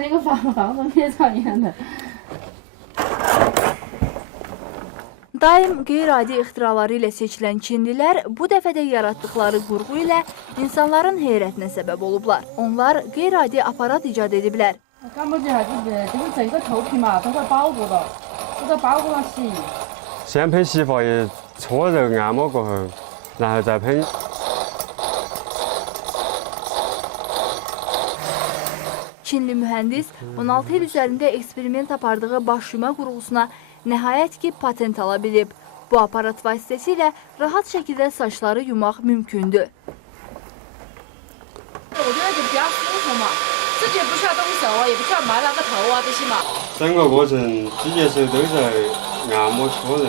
那个房房子灭草一样的。 Daim qeyri-adi ixtiraları ilə seçilən Çinlilər bu dəfə də yaratdıkları qurğu ilə insanların heyrətinə səbəb olublar. Onlar qeyri-adi aparat icad ediblər. 干不起来，就是就是整个头皮嘛都会包裹的，都在包裹上洗。先喷洗发液，搓揉按摩过后，然后再喷 Çinli mühəndis 16 il üzərində eksperiment apardığı baş yuma qurğusuna nəhayət ki patent ala bilib. Bu aparat vasitəsilə rahat şəkildə saçları yumaq mümkündür. 我觉得就比较舒服嘛，自己不需要动手啊，也不需要埋那个头啊这些嘛。整个过程机械手都在按摩搓揉。